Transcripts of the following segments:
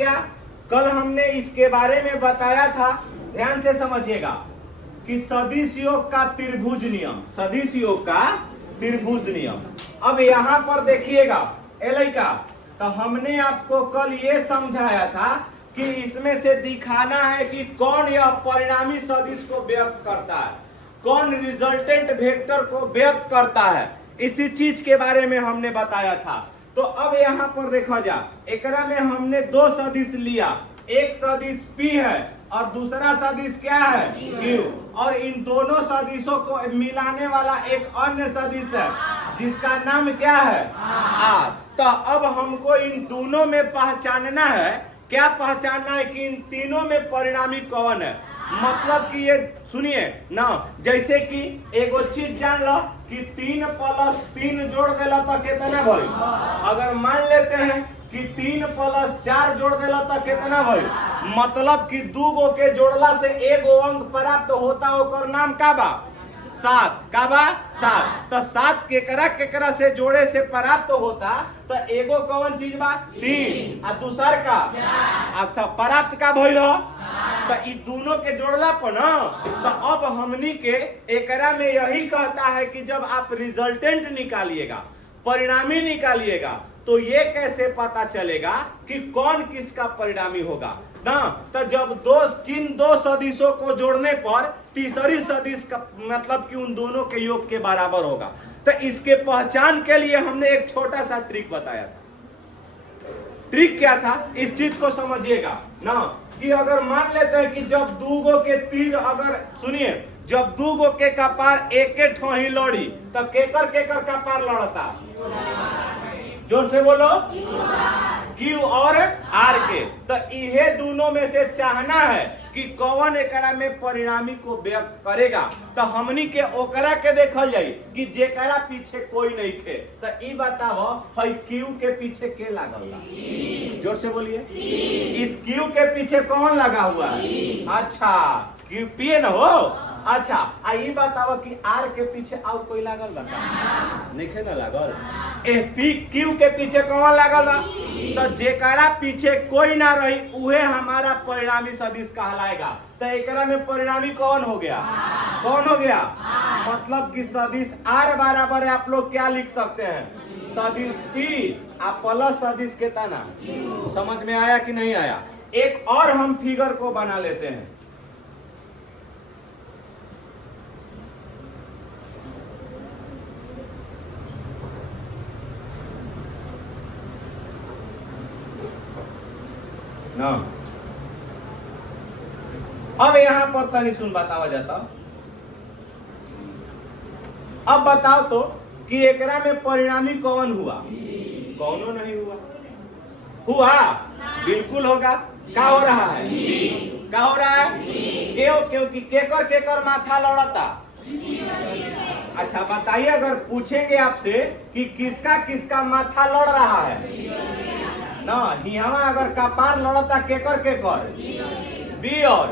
क्या कल हमने इसके बारे में बताया था, ध्यान से समझिएगा कि सदिश योग का त्रिभुज नियम, सदिश योग का त्रिभुज नियम। अब यहाँ पर देखिएगा एलैका, तो हमने आपको कल ये समझाया था कि इसमें से दिखाना है कि कौन यह परिणामी सदिश को व्यक्त करता है, कौन रिजल्टेंट वेक्टर को व्यक्त करता है। इसी चीज के बारे में हमने बताया था। तो अब यहाँ पर देखा जा, एकरा में हमने दो सदिश लिया, एक सदिश P है और दूसरा सदिश क्या है Q, और इन दोनों सदिशों को मिलाने वाला एक अन्य सदिश है जिसका नाम क्या है R। तो अब हमको इन दोनों में पहचानना है, क्या पहचानना है कि इन तीनों में परिणामी कौन है। मतलब कि ये सुनिए ना, जैसे कि एगो चीज जान लो कि 3 + 3 जोड़ देला तो कितना भई। अगर मान लेते हैं कि 3 + 4 जोड़ देला तो कितना भई, मतलब कि 2 गो के जोड़ला से एगो अंक प्राप्त होता, ओकर नाम का बा 7। का बा 7। तो 7 केकरा से जोड़े से प्राप्त होता, तो एगो कौन चीज बा 3 और दूसर का अच्छा प्राप्त का भइल हो। तो इ दोनों के जोड़ला पर ना, तो अब हमनी के एकरा में यही कहता है कि जब आप रिजल्टेंट निकालिएगा, परिणामी निकालिएगा, तो ये कैसे पता चलेगा कि कौन किसका परिणामी होगा ना। तो जब दो सदिशों को जोड़ने पर तीसरी सदिश का मतलब कि उन दोनों के योग के बराबर होगा। तो इसके पहचान के लिए हमने एक छोटा सा ट्रिक बताया था। ट्रिक क्या था, इस चीज को समझिएगा ना, कि अगर मान लेते हैं कि जब 2 गो के तीर, अगर सुनिए, जब 2 गो के कपार एक ठोही लड़ी, तो केकर कपार लड़ता, जोर से बोलो, Q और R के। तो इहे दोनों में से चाहना है कि कौन एकरा में परिणामी को व्यक्त करेगा। तो हमनी के ओकरा के देखल जाई कि जेकरा पीछे कोई नहीं खे। तो ई बताओ हई Q के पीछे के लागल बा, जोर से बोलिए, इस Q के पीछे कौन लगा हुआ है। अच्छा Q P न हो। अच्छा आई बताओ कि R के पीछे और कोई लागल बा, नहीं ना लागल। Q के पीछे कौन लागल बा, तो जेकरा पीछे कोई ना रही उहे हमारा परिणामी सदिश कहलाएगा। तो एकरा में परिणामी कौन हो गया, कौन हो गया, मतलब कि सदिश R बराबर है, आप लोग क्या लिख सकते हैं, सदिश P प्लस सदिश के तना। समझ में आया कि नहीं आया। एक और हम फिगर को बना लेते हैं। ना अब यहां पर तनी सुन बतावा जाता। अब बताओ तो कि एकरा में परिणामी कौन हुआ, कौनो नहीं हुआ, हुआ बिल्कुल होगा। क्या हो रहा है, क्या हो रहा है, क्यों, क्योंकि केकर माथा लड़ता। अच्छा बताइए, अगर पूछेंगे आपसे कि किसका किसका माथा लड़ रहा है ना, हियावा अगर कपार लड़ता केकर B और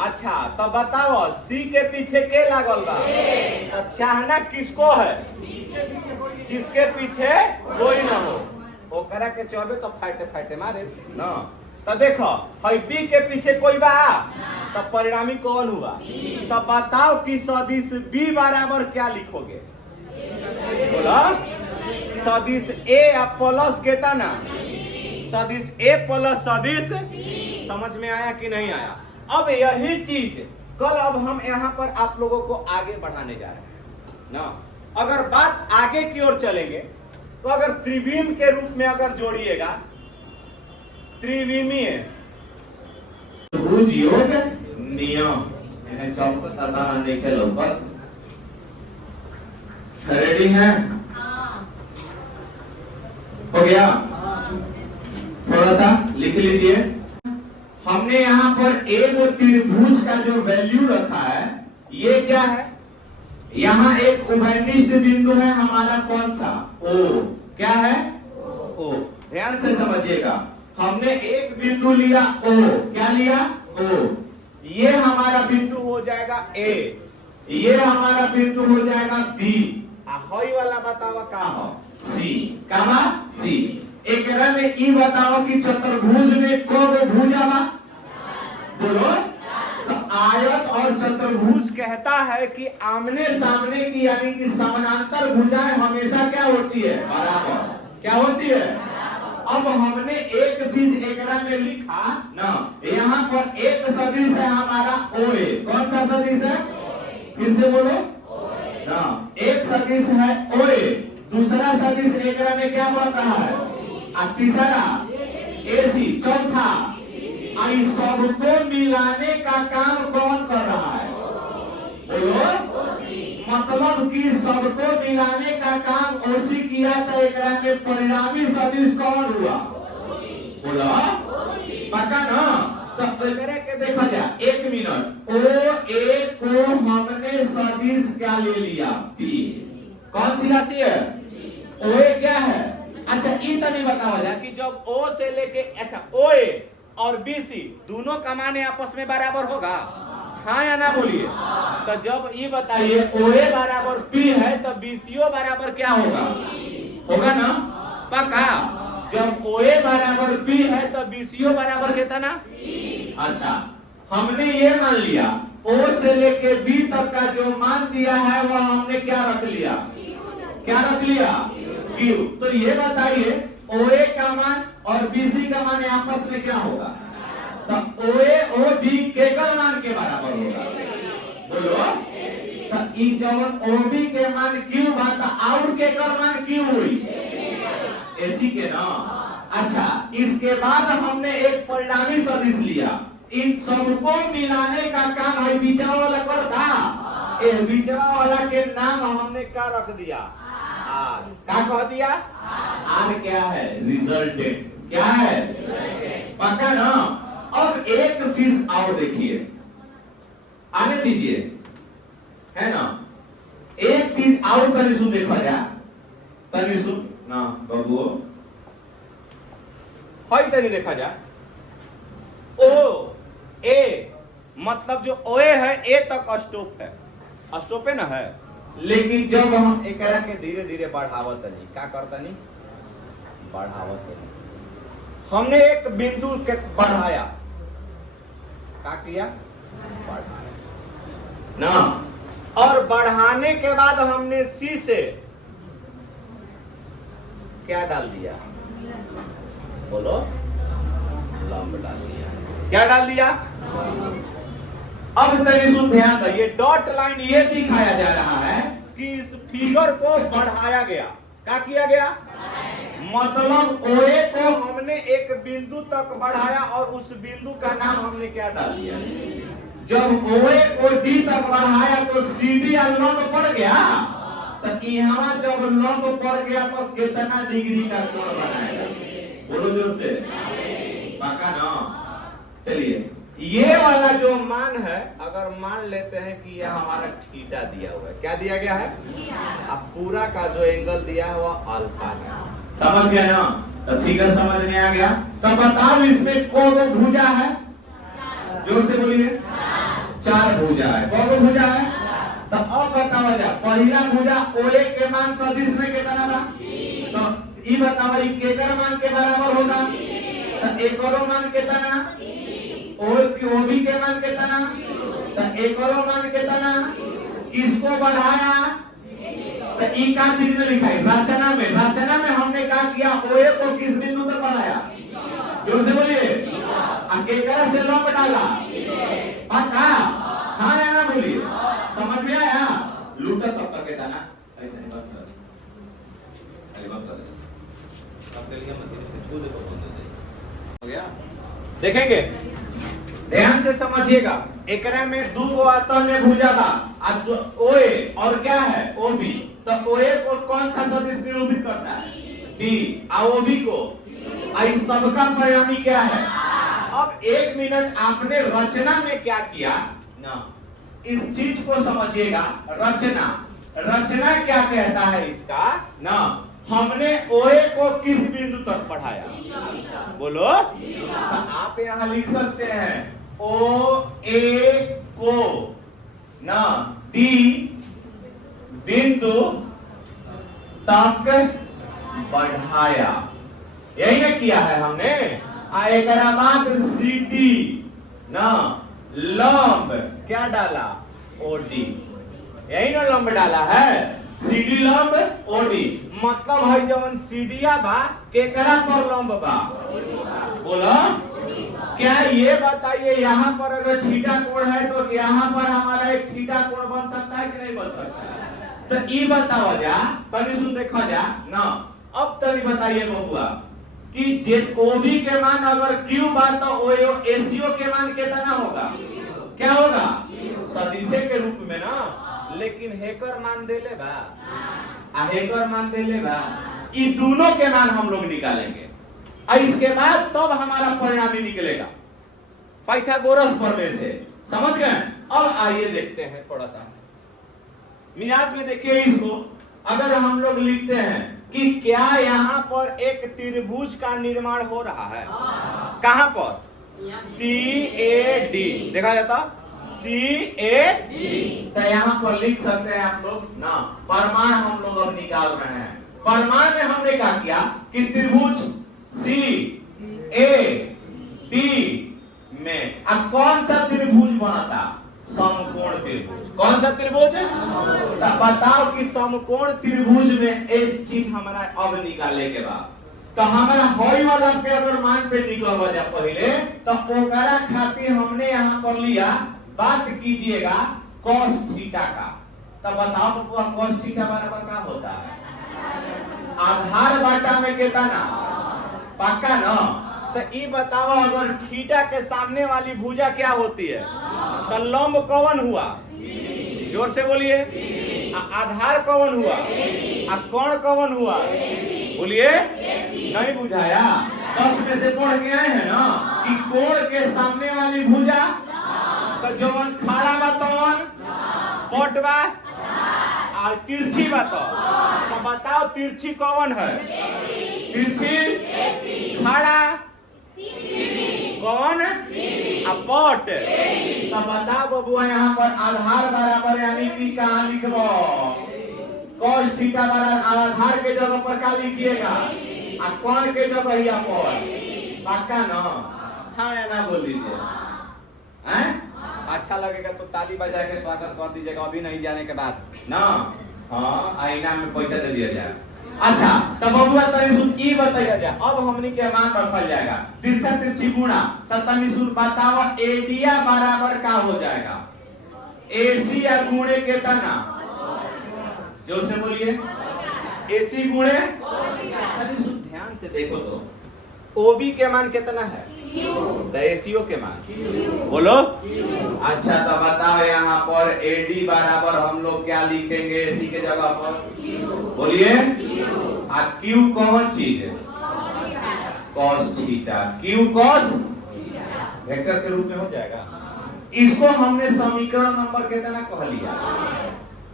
अच्छा, तो बताओ C के पीछे के लागल बा। तो चाहना किसको है, जिसके पीछे कोई ना हो, ओकरा के चौबे तो फाटे मारे ना। तो देखो हई B के पीछे कोई बा, तो परिणामी कौन हुआ। तो बताओ कि सदिश B बराबर क्या लिखोगे, बोला, सदिश A प्लस के तना, सदिश A प्लस सदिश। समझ में आया कि नहीं आया। अब यही चीज कल अब हम यहाँ पर आप लोगों को आगे बढ़ाने जा रहे हैं ना। अगर बात आगे की ओर चलेंगे तो अगर त्रिविम के रूप में अगर जोड़िएगा, त्रिविमीय त्रिभुज योग नियम, रेडी है, हो गया, थोड़ा सा लिख लीजिए। हमने यहाँ पर एक त्रिभुज का जो वैल्यू रखा है, ये क्या है, यहाँ एक उभयनिष्ठ बिंदु है हमारा, कौन सा, O। क्या है, O। ध्यान से समझिएगा, हमने एक बिंदु लिया O, क्या लिया, O। ये हमारा बिंदु हो जाएगा A, ये हमारा बिंदु हो जाएगा B, हई वाला बतावा का हो, C। का C। एकरा में ई बताओ कि चतुर्भुज में को भुजा बा? बोलो। तो आयत और चतुर्भुज कहता है कि आमने सामने की यानी कि समानांतर भुजाएं हमेशा क्या होती है? बराबर। क्या होती है? अब हमने एक चीज एकरा में लिखा ना, यहाँ पर एक सदिश है हमारा ओए। कौन सा सदिश है? फिर से बोलो ना। एक सदिश है ओए, दूसरा सदिश एकरा में क्या बन रहा है? और तीसरा एसी, चौथा आई सबको मिलाने का काम कौन कर रहा है? बोलो। मतलब कि सबको मिलाने का काम ओसी किया तो एकरा में परिणामी सदिश कौन हुआ? बोलो। पता ना? तो एकरा के देखा जाए, एक मिनट। ओ ए को हमने सदिश क्या ले लिया? पी। कौन सी राशि है? ओ ए क्या है? अच्छा ई तो नहीं बताया जाए कि जब ओ से लेके, अच्छा ओ ए और बी सी दोनों का मान आपस में बराबर होगा? हाँ या ना बोलिए। तो जब ये बताइए ओ ए बराबर पी है तो बी सी ओ बराबर क्या होगा? होगा ना? पक्का। जब ओ ए बराबर पी है तो बी सी ओ बराबर कितना? अच्छा, हमने ये मान लिया ओ से लेके बी तक का जो मान दिया है वह हमने क्या रख लिया? क्या रख लिया? क्यू। तो ये बताइए ओ ए का मान और बी सी का मान आपस में क्या होगा? तो ओ ए ओ बी के का मान के बराबर होगा? बोलो। तो ई जब ओ बी के मान क्यू बा तो और के का मान क्यू हुई? एसी के ना। अच्छा, इसके बाद हमने एक परिणामी सदिश लिया। इन सबको मिलाने का काम है बीचवा वाला करता। ये बीचवा वाला के नाम हमने क्या रख दिया? आर। क्या कह दिया? आर क्या है? रिजल्टेंट। क्या है? पक्का ना? अब एक चीज और देखिए, आने दीजिए, है ना? एक चीज और तनी सुन देखा जाए, तनी सुन ना बाबू, है तनी देखा जाए। ओ ए मतलब जो ओ ए है ए तक स्टॉप है, स्टॉप है ना है। लेकिन जब हम एक के धीरे धीरे बढ़ावत नहीं, क्या करता नहीं? बढ़ावत नहीं। हमने एक बिंदु के बढ़ाया, क्या किया? बढ़ाया ना। और बढ़ाने के बाद हमने सी से क्या डाल दिया? बोलो। लंब डाल दिया। क्या डाल दिया? अब तनी सुन ध्यान दो, ये डॉट लाइन ये दिखाया जा रहा है कि इस फिगर को बढ़ाया गया। क्या किया गया? मतलब ओए को हमने एक बिंदु तक बढ़ाया और उस बिंदु का नाम हमने क्या डाल दिया? जब ओए को डी तक बढ़ाया तो सीधी लंब पड़ गया। तो यहाँ जब लंब पड़ गया तो कितना डिग्री का कोण बनाएगा? बोलो जोर से। पक्का ना? चलिए, ये वाला जो मान है, अगर मान लेते हैं कि यह हमारा थीटा दिया हुआ है, क्या दिया गया है? अब पूरा का जो एंगल दिया है वह अल्फा है। समझ गया ना? तो फिगर समझ में आ गया। तो बताओ इसमें कौन भुजा है? जोर से बोलिए। 4 भुजा है। कौन भुजा है? तो अब बताओ जा, पहला भुजा ओए के मान सदिश में कितना बा? तो ये बताओ ये केकर मान के बराबर होगा? तो एक और मान कितना? ओबी के मान कितना? तो एक और मान कितना? इसको बढ़ाया तो ई का चीज में लिखा है? रचना में। रचना में हमने क्या किया? ओए को किस बिंदु तक बढ़ाया? जोर से बोलिए। केकरा से लंब डाला? पक्का? हाँ या ना बोलिए? समझ में आया? लूटा तब तक कहता ना हो गया। देखेंगे, ध्यान से समझिएगा। एकरा में दो आसाम्य भुजा था, ओए और क्या है? ओबी। तो ओए को कौन सा सदिश निरूपित करता है? बी। और ओबी को आई सबका परिणामी क्या है? अब एक मिनट, आपने रचना में क्या किया ना, इस चीज को समझिएगा। रचना, रचना क्या कहता है इसका ना? हमने ओए को किस बिंदु तक बढ़ाया? बोलो। तो आप यहां लिख सकते हैं ओ ए को ना डी बिंदु तक बढ़ाया। यही ना किया है हमने। एक बाद CD ना लंब क्या डाला, OD, यही ना लंब डाला है, CD लंब OD। मतलब है जवन सीडिया बा केकरा पर लंब बा, बोलो क्या ये बताइए, यहाँ पर अगर थीटा कोण है तो यहाँ पर हमारा एक थीटा कोण बन सकता है कि नहीं बन सकता है? तो ये बताओ जा, तनी सुन देखा जा ना। अब तनी बताइए बबुआ कि जेड ओबी के मान अगर क्यू बा तो ओयो एसीओ के मान कितना होगा, क्या होगा, सदिशे के रूप में ना। लेकिन हेकर मान दे ले बा, हेकर मान दे ले बा, ये दोनों के मान हम लोग निकालेंगे और इसके बाद तब हमारा परिणाम ही निकलेगा पाइथागोरस प्रमेय से, समझ गए। अब आइए देखते हैं थोड़ा सा मिजाज में, देखिए इसको अगर हम लोग लिखते हैं कि क्या यहाँ पर एक त्रिभुज का निर्माण हो रहा है, कहां पर, CAD देखा जाता, CAD, तो यहाँ पर लिख सकते हैं आप लोग ना। परिमाण हम लोग अब निकाल रहे हैं। परिमाण में हमने क्या किया कि त्रिभुज CAD में अब कौन सा त्रिभुज बना था, समकोण त्रिभुज। कौन सा त्रिभुज है, तो बताओ कि समकोण त्रिभुज में एक चीज हमारा अब निकाले के बाद, तो हमारा हॉई वाला पे अगर मान पे निकल जाए पहले, तो ओकरा खातिर हमने यहाँ पर लिया, बात कीजिएगा cos थीटा का। तो बताओ बबुआ cos थीटा बराबर क्या होता है, आधार बाटा में कितना, पक्का ना। तो ये बताओ अगर थीटा के सामने वाली भुजा क्या होती है, तो लंब कौन हुआ, जोर से बोलिए, आधार कौन हुआ, कोण कौन हुआ, बोलिए, नहीं बुझाया। 10 में से पढ़ के आए हैं ना कि कोण के सामने वाली भुजा, तो जवन खड़ा बा तवन पट बा और तिरछी बा, तो बताओ तिरछी कौन है, तिरछी, खड़ा कौन, पट। तो बताओ बबुआ यहाँ पर आधार बराबर यानी कि कहाँ लिखबो, cos थीटा बराबर आधार के जगह पर क्या लिखिएगा, कोण के जगह यहाँ पर, पक्का ना, हाँ या ना बोल दीजिए, अच्छा लगेगा तो ताली बजा के स्वागत कर दीजिएगा, अभी नहीं जाने के बाद ना। हाँ, आईना में पैसा दे दिया जाए। अच्छा, तब बबुआ तनी सुन ई बताइए जाए, अब हमनी के मान रखल जाएगा तिरछा तिरछी गुणा, तब तनी सुन बताओ एडिया बराबर का हो जाएगा, AC या गुणे कितना, जोर से बोलिए, AC गुणे, तनी सुन ध्यान से देखो तो OB के मान कितना है, तो ACO के मान, बोलो। अच्छा तो बताओ यहाँ पर AD बराबर हम लोग क्या लिखेंगे AC के जगह पर, बोलिए। Q कौन चीज है, cos theta, Q cos vector के रूप में हो जाएगा। इसको हमने समीकरण नंबर कितना कह लिया,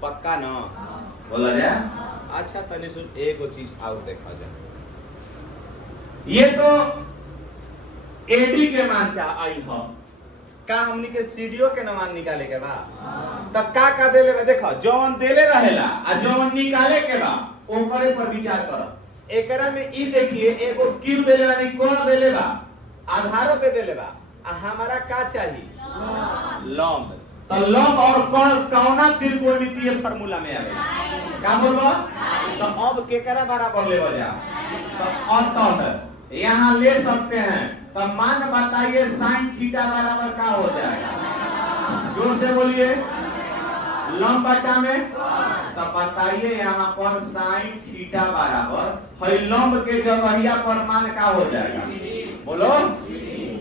पक्का ना, बोला जाए। अच्छा तनी सुन एक चीज और देखा जाए, ये तो AD के मान चाह आई हो, का हमनी के CDO के मान निकाले के बा, तब का देले बा, देखो जौन देले रहेला आ जौन निकाले के बा ओकरे पर विचार करो। एकरा में ई देखिए एगो Q देले बा, कोण देले बा, आधार पे देले बा, आ हमारा का चाहिए, लंब। तो लंब और कोण कौना त्रिकोणमितीय फार्मूला में आवे, का बोलबो, तो अब केकरा बराबर ले बजा, तो अतः यहाँ ले सकते हैं, तो मान बताइए sin थीटा बराबर का हो जाएगा, जोर से बोलिए, लंब बटा में, तो बताइए यहाँ पर sin थीटा बराबर है लंब के जगहिया पर मान का हो जाएगा, बोलो,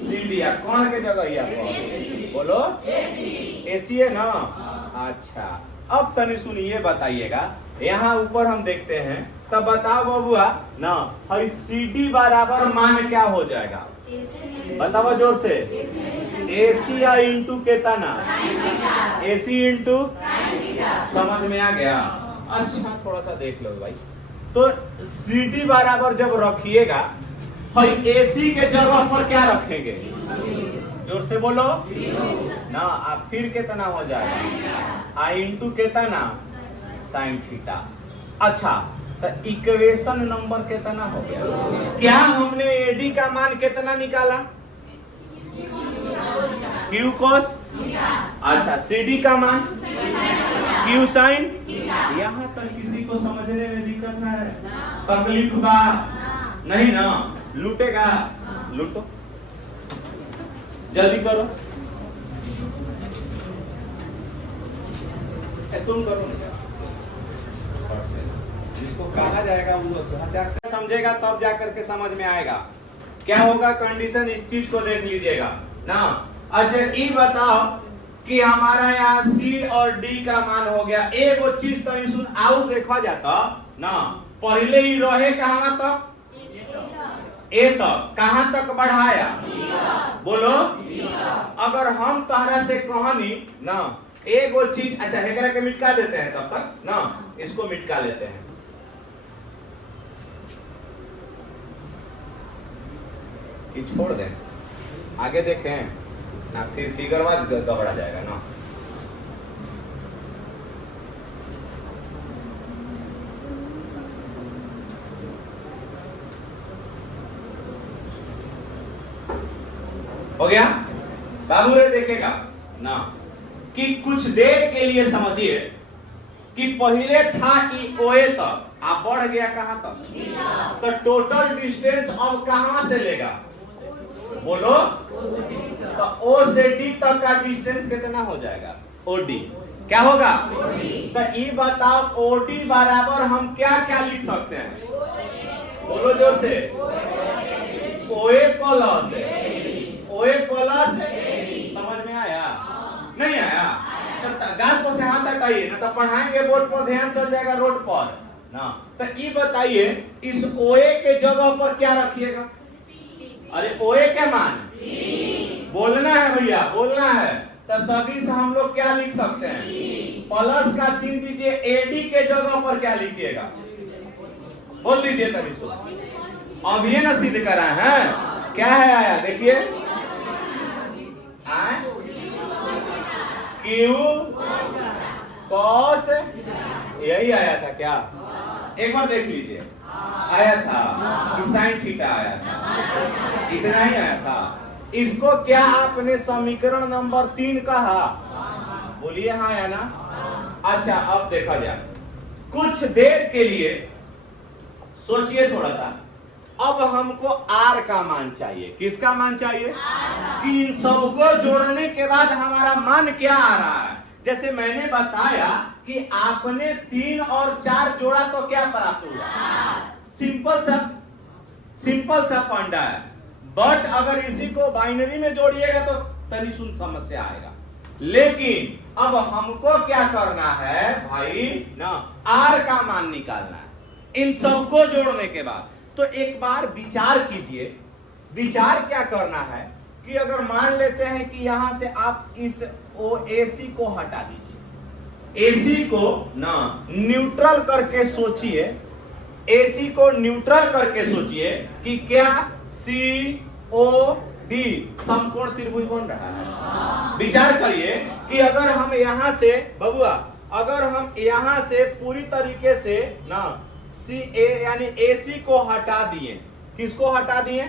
CD या कोण के जगहिया पर, बोलो, AC है ना। अच्छा अब तनी सुनिए बताइएगा, यहाँ ऊपर हम देखते हैं, तब बताओ बबुआ ना, है CD बराबर मान क्या हो जाएगा, बताओ जोर से, AC या इंटू कितना, AC इंटू, समझ में आ गया। अच्छा थोड़ा सा देख लो भाई, तो CD बराबर जब रखिएगा, है AC के जगह पर क्या रखेंगे, जोर से बोलो ना, आप फिर कितना हो जाएगा, I इंटू कितना, sin थीटा। अच्छा तो इक्वेशन नंबर कितना हो गया? क्या हमने एडी का मान कितना निकाला? Q cos. अच्छा, सीडी का मान क्यू साइन। यहाँ तक किसी को समझने में दिक्कत है? तकलीफ बा? नहीं ना? लूटेगा? लूटो, जल्दी करो। तुम करो ना, जिसको कहा जाएगा वो जाकर समझेगा, तब जाकर के समझ में आएगा क्या होगा। कंडीशन इस चीज को देख लीजिएगा ना। अच्छा ये बताओ कि हमारा यहाँ सी और डी का मान हो गया। एक वो चीज तो सुन आउ देखा जाता ना, पहले ही रहे कहां तक? ए तक। कहां तक बढ़ाया? बोलो। अगर हम तहरा से कहनी ना एक वो चीज, अच्छा हेकरा के मिटका देते हैं तब तक ना, इसको मिटका लेते हैं। कि छोड़ दें, आगे देखें ना, फिर फिगर बाद गड़बड़ा जाएगा ना। हो गया बाबू रे? देखेगा ना कि कुछ देर के लिए समझिए कि पहले था ई ओए तक, आप बढ़ गया कहां तक? तो टोटल डिस्टेंस अब कहां से लेगा? बोलो। तो ओ से डी तक का डिस्टेंस कितना हो जाएगा? ओडी। क्या होगा? तो ये बताओ ओडी बराबर हम क्या क्या लिख सकते हैं? बोलो जोर से। ओए प्लस ओए प्लस। समझ में आया? नहीं आया? तो गाल पर से हाथ हटाइए ना, तो पढ़ाएंगे बोर्ड पर, ध्यान चल जाएगा रोड पर ना। तो ये बताइए इस ओए के जगह पर क्या रखिएगा? अरे ओए के मान बोलना है भैया, बोलना है। तो सदिश हम लोग क्या लिख सकते हैं? प्लस का चिन्ह दीजिए। एडी के जगह पर क्या लिखिएगा? बोल दीजिए तभी सो। अब ये ना सिद्ध करा है क्या है? आया देखिए, क्यू कॉस, यही आया था क्या? एक बार देख लीजिए, आया था कि साइन थीटा आया था, इतना ही आया था। इसको क्या आपने समीकरण नंबर 3 कहा? बोलिए हाँ या ना? अच्छा अब देखा जाए, कुछ देर के लिए सोचिए थोड़ा सा। अब हमको आर का मान चाहिए। किसका मान चाहिए? कि इन सबको जोड़ने के बाद हमारा मान क्या आ रहा है। जैसे मैंने बताया कि आपने 3 और 4 जोड़ा तो क्या प्राप्त हुआ? सिंपल सा फंडा है। बट अगर इसी को बाइनरी में जोड़िएगा तो तनी सुन समस्या आएगा। लेकिन अब हमको क्या करना है भाई ना, आर का मान निकालना है इन सबको जोड़ने के बाद। तो एक बार विचार कीजिए। विचार क्या करना है कि अगर मान लेते हैं कि यहां से आप इस ओएसी को हटा दीजिए, एसी को ना न्यूट्रल करके सोचिए, एसी को न्यूट्रल करके सोचिए कि क्या सी ओ डी समकोण त्रिभुज बन रहा है। विचार करिए कि अगर हम यहां से बबुआ, अगर हम यहां से पूरी तरीके से ना सी ए यानी एसी को हटा दिए, किसको हटा दिए?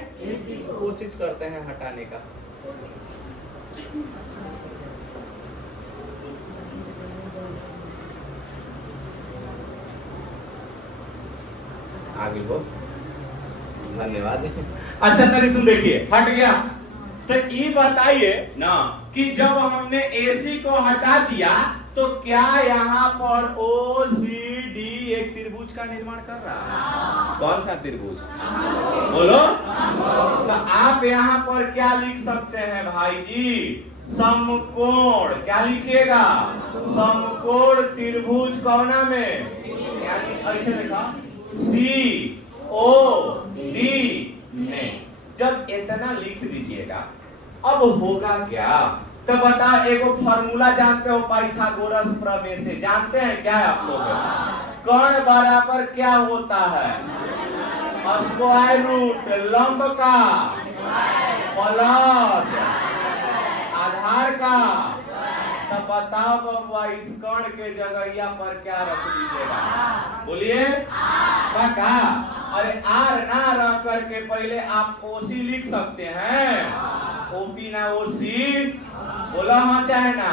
कोशिश करते हैं हटाने का। आगे बोल, धन्यवाद। अच्छा तरी सुन, देखिए हट गया। तो ये बताइए ना कि जब हमने एसी को हटा दिया तो क्या यहाँ पर ओ सी डी एक त्रिभुज का निर्माण कर रहा है? कौन सा त्रिभुज? बोलो। तो आप यहाँ पर क्या लिख सकते हैं भाई जी? समकोण। क्या लिखिएगा? समकोण त्रिभुज कौना में? ऐसे लिखा सी ओ डी में। जब इतना लिख दीजिएगा, अब होगा क्या? तो बता, एक फॉर्मूला जानते हो पाइथागोरस प्रमेय से? जानते हैं क्या आप लोग? कर्ण बराबर क्या होता है? स्क्वायर रूट लंब का प्लस आधार का तो बताओ बबुआ इस कण के जगहिया पर क्या रख दीजिएगा? बोलिए का? अरे आर ना रख करके पहले आप ओसी लिख सकते हैं, ओपी ना ओसी, बोला हाँ चाहे ना।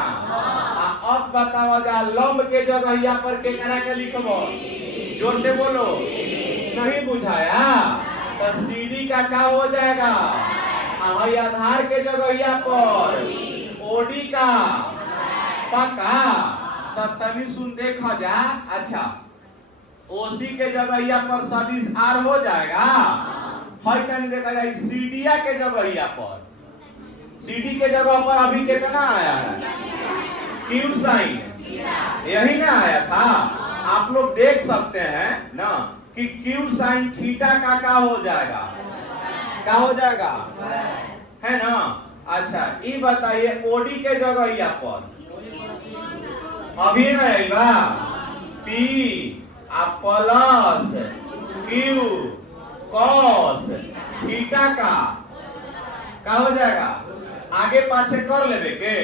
अब बताओ जा लंब के जगहिया पर के करा के लिखबो, जोर से बोलो, नहीं बुझाया? तो सीडी का क्या हो जाएगा? आधार के जगहिया पर ओडी का पक्का। तब तभी सुन देखा जा। अच्छा ओसी के जगहिया पर सदिश आर हो जाएगा। है तनी देखा जाए सीडिया के जगहिया पर, सीडी के जगह पर अभी कितना आया है? क्यू साइन, यही ना आया था? आप लोग देख सकते हैं ना कि क्यू साइन थीटा का क्या हो जाएगा? क्या हो जाएगा? है ना? अच्छा ये बताइए ओडी के जगहिया पर अभी रहेगा P plus Q cos theta का क्या हो जाएगा? आगे पाछे कर लेवे के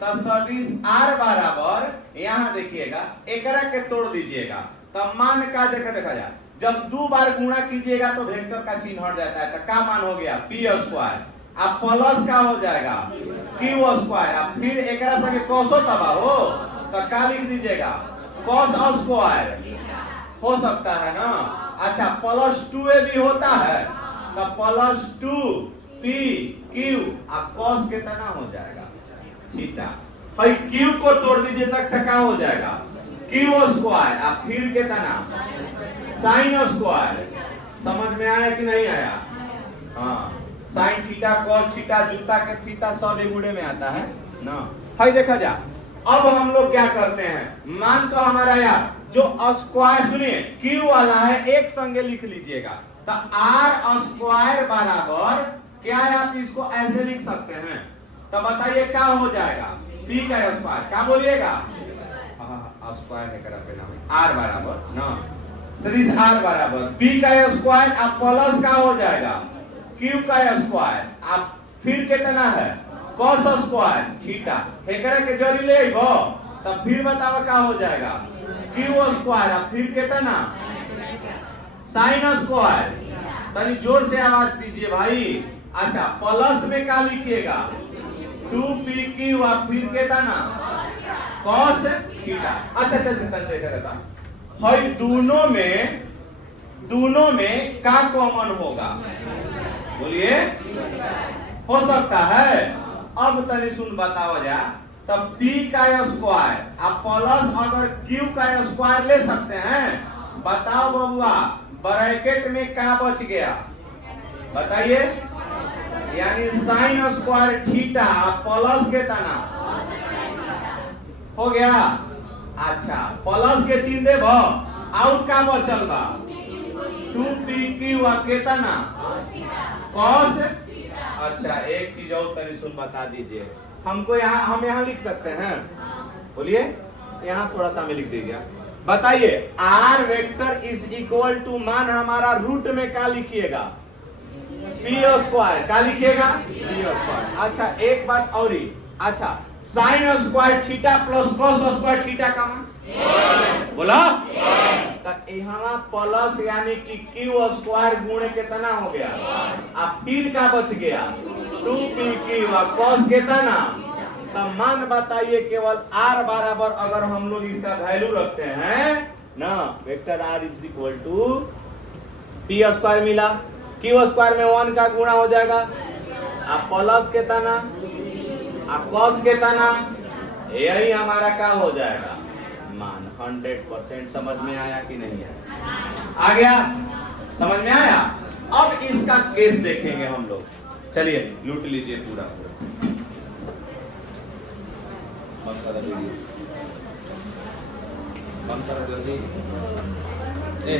तो सदिश आर बराबर यहाँ देखिएगा एकरा के तोड़ दीजिएगा। तब मान का देखा जाए, जब दो बार गुणा कीजिएगा तो वेक्टर का चिन्ह हट जाता है। तो क्या मान हो गया? P square. अब प्लस का हो जाएगा क्यू स्क्वायर। अब फिर एकरा संगे कॉसो तबा हो तो क्या लिख दीजिएगा? कॉस स्क्वायर हो सकता है ना? अच्छा प्लस 2a भी होता है तो प्लस 2 पी क्यू अब कॉस कितना हो जाएगा? थीटा। भाई क्यू को तोड़ दीजिए तक क्या हो जाएगा? Q square. अब फिर कितना? Sine square. समझ में आया कि नहीं आया? हाँ साइन थीटा कॉस थीटा जूता के फीता सब एक गुणे में आता है ना। भाई देखा जा अब हम लोग क्या करते हैं, मान तो हमारा यार जो स्क्वायर, सुनिए क्यू वाला है एक संगे लिख लीजिएगा। तो आर स्क्वायर बराबर क्या है? आप इसको ऐसे लिख सकते हैं। तो बताइए क्या हो जाएगा? पी का स्क्वायर। क्या बोलिएगा? स्क्वायर है करा पे नाम आर बराबर ना, सदिश आर बराबर पी का स्क्वायर। अब प्लस का हो जाएगा क्यू का स्क्वायर। अब फिर कितना है? Cos square theta. एकरा के जरी ले गो तब फिर बताओ क्या हो जाएगा? Q square. अब फिर कितना? Sine square. तनी जोर से आवाज दीजिए भाई। अच्छा प्लस में क्या लिखिएगा? 2pq। अब फिर कितना? Cos theta. अच्छा देखा भाई दोनों में क्या कॉमन होगा? बोलिए हो सकता है। अब तनी सुन बताओ जा। तब p का स्क्वायर अब प्लस अगर q का स्क्वायर ले सकते हैं। बताओ बबुआ ब्रैकेट में क्या बच गया? बताइए। यानी साइन स्क्वायर थीटा प्लस के तना हो गया। अच्छा प्लस के चिन्ह देब और का बचल बा? 2pq केतना? कॉस। अच्छा एक चीज और तनी सुन बता दीजिए। हमको हम यहाँ लिख सकते हैं? बोलिए यहाँ थोड़ा सा में लिख दीजिए। बताइए r vector is equal to मान हमारा रूट में क्या लिखिएगा? P square. क्या लिखिएगा? P square. अच्छा एक बात और ही। अच्छा sine square theta plus cos square theta का मान बोला? तो यहाँ प्लस यानी कि क्यू स्क्वायर गुणे कितना हो गया? अब फिर का बच गया? 2pq कॉस कितना? तो मान बताइए केवल r बराबर अगर हम लोग इसका वैल्यू रखते हैं ना, vector r is equal to p square मिला, क्यू स्क्वायर में 1 का गुणा हो जाएगा। अब प्लस कितना? अब कॉस कितना? यही हमारा क्या हो जाएगा? मान 100%। समझ में आया कि नहीं आया? आ गया? समझ में आया? अब इसका केस देखेंगे हम लोग। चलिए लूट लीजिए पूरा बंद करा वीडियो, बंद करा जल्दी। ए